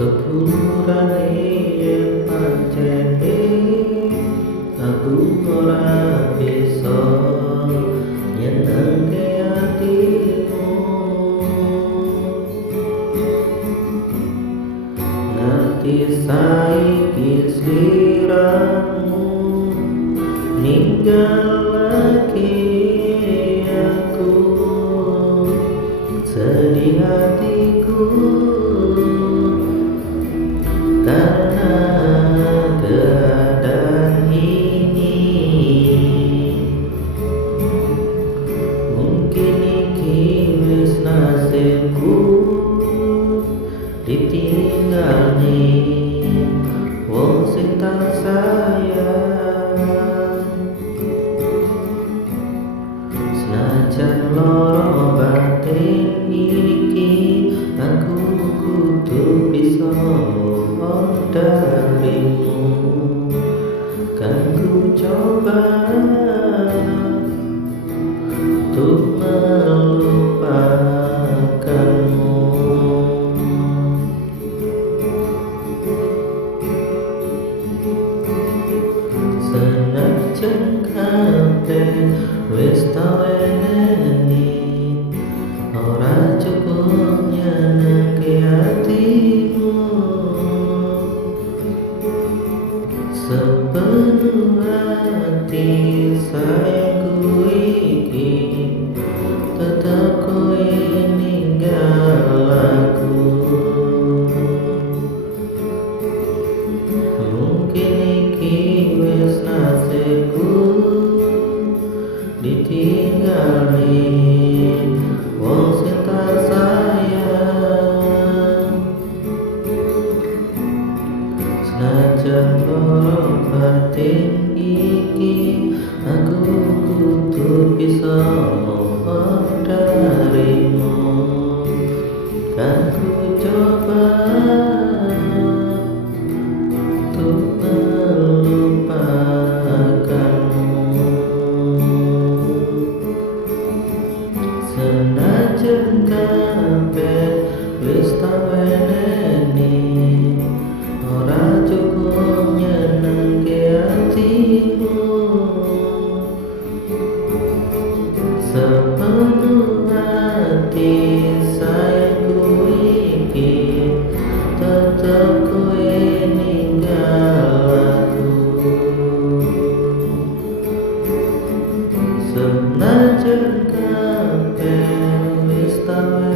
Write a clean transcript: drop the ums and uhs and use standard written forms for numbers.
Sepurane pancene aku ora bisa nyenengke atimu, ngerti saiki sliramu ninggal lagi aku, sedih hatiku karena keadaan ini. Mungkin iki wis nasibku ditinggalne wong sing tak sayang. Senajan loro batin iki aku kudu bisa darimu, kan ku coba untuk melupakanmu. Senajan kabeh wis tau eneni, ora cukup nyenengke atimu. Sepenuh hati sayangku iki tetap kowe ninggal aku. Mungkin iki wis nasibku ditinggalne wong sing tak sayang. Senajan loro batin iki aku kudu bisa mohon darimu, kan ku coba untuk melupakanmu. Senajan kabeh wis tau eneni, ora cukup nyenengke atimu. Sepenuh hati sayangku iki tetep kowe ninggal aku. Senajan kabeh wis tau